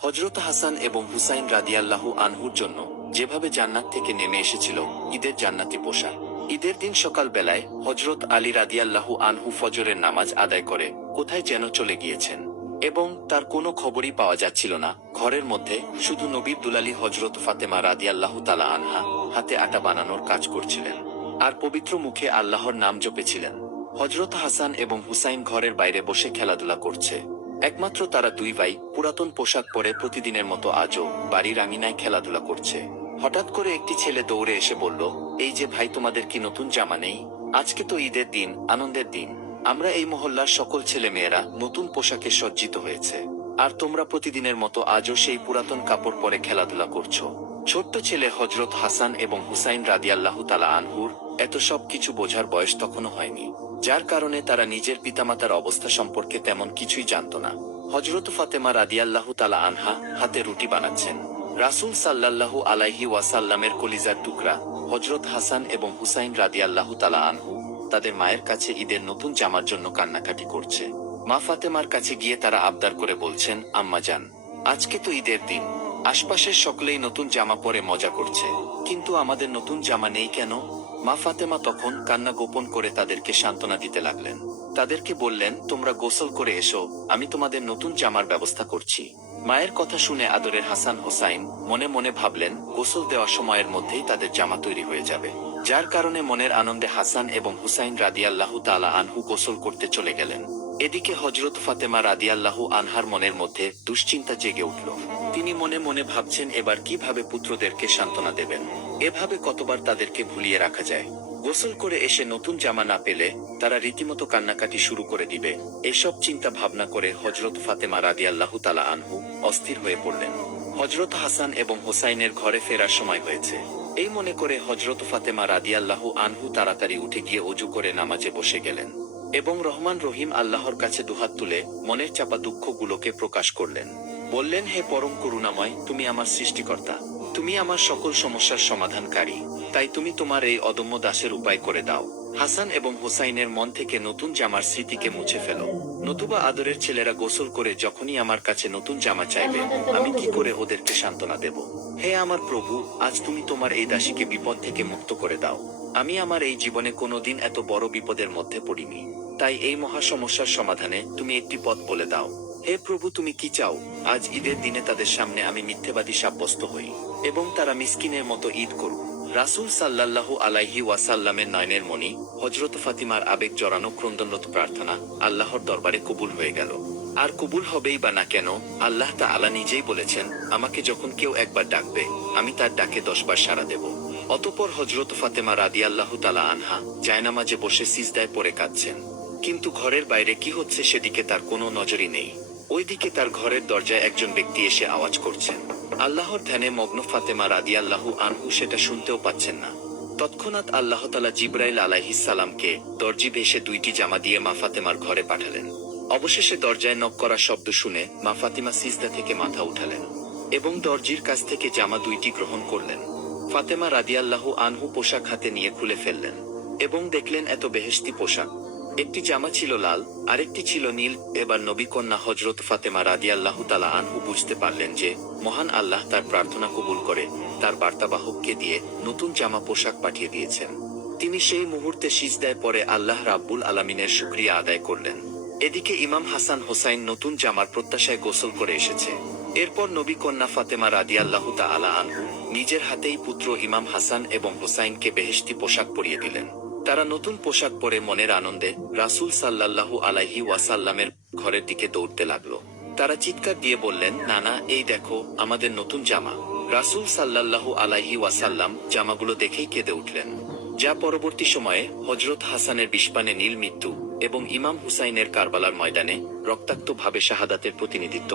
হযরত হাসান এবং হুসাইন রাদিয়াল্লাহু আনহুর জন্য যেভাবে জান্নাত থেকে নেমে এসেছিল ঈদের জান্নাতি পোশাক। ঈদের দিন সকাল বেলায় হযরত আলী রাদিয়াল্লাহু আনহু ফজরের নামাজ আদায় করে কোথায় যেন চলে গিয়েছেন এবং তার কোনো খবরই পাওয়া যাচ্ছিল না। ঘরের মধ্যে শুধু নবীর দুলালী হযরত ফাতেমা রাদিয়াল্লাহু তাআলা আনহা হাতে আটা বানানোর কাজ করছিলেন আর পবিত্র মুখে আল্লাহর নাম জপেছিলেন। হযরত হাসান এবং হুসাইন ঘরের বাইরে বসে খেলাধুলা করছে। একমাত্র তারা দুই ভাই পুরাতন পোশাক পরে প্রতিদিনের মতো আজও বাড়ির আঙিনায় খেলাধুলা করছে। হঠাৎ করে একটি ছেলে দৌড়ে এসে বলল, এই যে ভাই, তোমাদের কি নতুন জামা নেই? আজকে তো ঈদের দিন, আনন্দের দিন। আমরা এই মহল্লার সকল ছেলে মেয়েরা নতুন পোশাকে সজ্জিত হয়েছে, আর তোমরা প্রতিদিনের মতো আজও সেই পুরাতন কাপড় পরে খেলাধুলা করছো। ছোট্ট ছেলে হযরত হাসান এবং হুসাইন রাদিয়াল্লাহু তাআলা আনহুর এত সব কিছু বোঝার বয়স তখনও হয়নি, যার কারণে তারা নিজের পিতামাতার অবস্থা সম্পর্কে তেমন কিছুই জানত না। হযরত ফাতেমা রাদিয়াল্লাহু তাআলা আনহা হাতে রুটি বানাচ্ছেন। রাসূল সাল্লাল্লাহু আলাইহি ওয়াসাল্লামের কলিজার টুকরা হযরত হাসান এবং হুসাইন রাদিয়াল্লাহু তাআলা আনহু তাদের মায়ের কাছে ঈদের নতুন জামার জন্য কান্নাকাটি করছে। মা ফাতেমার কাছে গিয়ে তারা আবদার করে বলছেন, আম্মা জান, আজকে তো ঈদের দিন, আশপাশের সকলেই নতুন জামা পরে মজা করছে, কিন্তু আমাদের নতুন জামা নেই কেন? মা ফাতেমা তখন কান্না গোপন করে তাদেরকে সান্ত্বনা দিতে লাগলেন। তাদেরকে বললেন, তোমরা গোসল করে এসো, আমি তোমাদের নতুন জামার ব্যবস্থা করছি। মায়ের কথা শুনে আদরের হাসান হোসাইন মনে মনে ভাবলেন, গোসল দেওয়া সময়ের মধ্যেই তাদের জামা তৈরি হয়ে যাবে, যার কারণে মনের আনন্দে হাসান এবং হুসাইন রাদিয়াল্লাহু তাআলা আনহু গোসল করতে চলে গেলেন। এদিকে হযরত ফাতেমা রাদিয়াল্লাহু আনহার মনের মধ্যে দুশ্চিন্তা জেগে উঠল। তিনি মনে মনে ভাবছেন, এবার কিভাবে পুত্রদেরকে সান্ত্বনা দেবেন? এভাবে কতবার তাদেরকে ভুলিয়ে রাখা যায়? গোসল করে এসে নতুন জামা না পেলে তারা রীতিমতো কান্নাকাটি শুরু করে দিবে। এসব চিন্তা ভাবনা করে হযরত ফাতেমা রাদিয়াল্লাহু তাআলা আনহু অস্থির হয়ে পড়লেন। হযরত হাসান এবং হোসাইনের ঘরে ফেরার সময় হয়েছে, এই মনে করে হযরত ফাতেমা রাদিয়াল্লাহু আনহু তাড়াতাড়ি উঠে গিয়ে ওযু করে নামাজে বসে গেলেন এবং রহমান রহিম আল্লাহর কাছে দুহাত তুলে মনের চাপা দুঃখগুলোকে প্রকাশ করলেন। বললেন, হে পরম করুণাময়, তুমি আমার সৃষ্টিকর্তা, তুমি আমার সকল সমস্যার সমাধানকারী, তাই তুমি তোমার এই অদম্য দাসের উপায় করে দাও। হাসান এবং হোসাইনের মন থেকে নতুন জামার স্মৃতিকে মুছে ফেলো, নতুবা আদরের ছেলেরা গোসল করে যখনই আমার কাছে নতুন জামা চাইবে, আমি কি করে ওদেরকে সান্ত্বনা দেব? হে আমার প্রভু, আজ তুমি তোমার এই দাসীকে বিপদ থেকে মুক্ত করে দাও। আমি আমার এই জীবনে কোনোদিন এত বড় বিপদের মধ্যে পড়িনি, তাই এই মহা সমস্যার সমাধানে তুমি একটি পথ বলে দাও। হে প্রভু, তুমি কি চাও আজ ঈদের দিনে তাদের সামনে আমি মিথ্যেবাদী সাব্যস্ত হই এবং তারা মিসকিনের মতো ঈদ করুক? রাসূল সাল্লাল্লাহু আলাইহি ওয়াসাল্লামের নয়নের মণি হযরত ফাতিমার আবেগ জড়ানো ক্রন্দনরত প্রার্থনা আল্লাহর দরবারে কবুল হয়ে গেল। আর কবুল হবেই বা না কেন, আল্লাহ তাআলা নিজেই বলেছেন, আমাকে যখন কেউ একবার ডাকবে আমি তার ডাকে 10 বার সাড়া দেব। অতঃপর হযরত ফাতেমা রাদিয়াল্লাহু তাআলা আনহা জায়নামাজে বসে সিজদায় পড়ে কাঁদছেন, কিন্তু ঘরের বাইরে কি হচ্ছে সেদিকে তার কোনো নজরই নেই। ওইদিকে তার ঘরের দরজায় একজন ব্যক্তি এসে আওয়াজ করছেন। আল্লাহর ধ্যানে মগ্ন ফাতেমা রাদিয়াল্লাহু আনহু সেটা শুনতেও পাচ্ছেন না। তৎক্ষণাৎ আল্লাহ তাআলা জিবরাইল আলাইহিস সালামকে দরজি বেশে 2টি জামা দিয়ে মা ফাতেমার ঘরে পাঠালেন। অবশেষে দরজায় নক করার শব্দ শুনে মা ফাতিমা সিজদা থেকে মাথা উঠালেন এবং দরজির কাছ থেকে জামা 2টি গ্রহণ করলেন। ফাতেমা রাদিয়াল্লাহু আনহু পোশাক হাতে নিয়ে খুলে ফেললেন এবং দেখলেন এত বেহেশতি পোশাক। একটি জামা ছিল লাল, আরেকটি ছিল নীল। এবার নবী কন্যা হযরত ফাতেমা রাদিয়াল্লাহু তাআলা আনহু বুঝতে পারলেন যে মহান আল্লাহ তার প্রার্থনা কবুল করে তার বার্তাবাহককে দিয়ে নতুন জামা পোশাক পাঠিয়ে দিয়েছেন। তিনি সেই মুহূর্তে সিজদায় পড়ে আল্লাহ রাব্বুল আলামিনের শুকরিয়া আদায় করলেন। এদিকে ইমাম হাসান হোসাইন নতুন জামার প্রত্যাশায় গোসল করে এসেছে। এরপর নবী কন্যা ফাতেমা রাদিয়াল্লাহু তাআলা আনহু নিজের হাতেই পুত্র ইমাম হাসান এবং হোসাইনকে বেহেশতি পোশাক পরিয়ে দিলেন। তারা নতুন পোশাক পরে মনের আনন্দে রাসূল সাল্লাল্লাহু আলাইহি ওয়াসাল্লামের ঘরের দিকে দৌড়তে লাগলো। তারা চিৎকার দিয়ে বললেন, নানা, এই দেখো আমাদের নতুন জামা। রাসূল সাল্লাল্লাহু আলাইহি ওয়াসাল্লাম জামাগুলো দেখেই কেঁদে উঠলেন, যা পরবর্তী সময়ে হযরত হাসানের বিষপানে নীল মৃত্যু এবং ইমাম হুসাইনের কারবালার ময়দানে রক্তাক্তভাবে শাহাদাতের প্রতিনিধিত্ব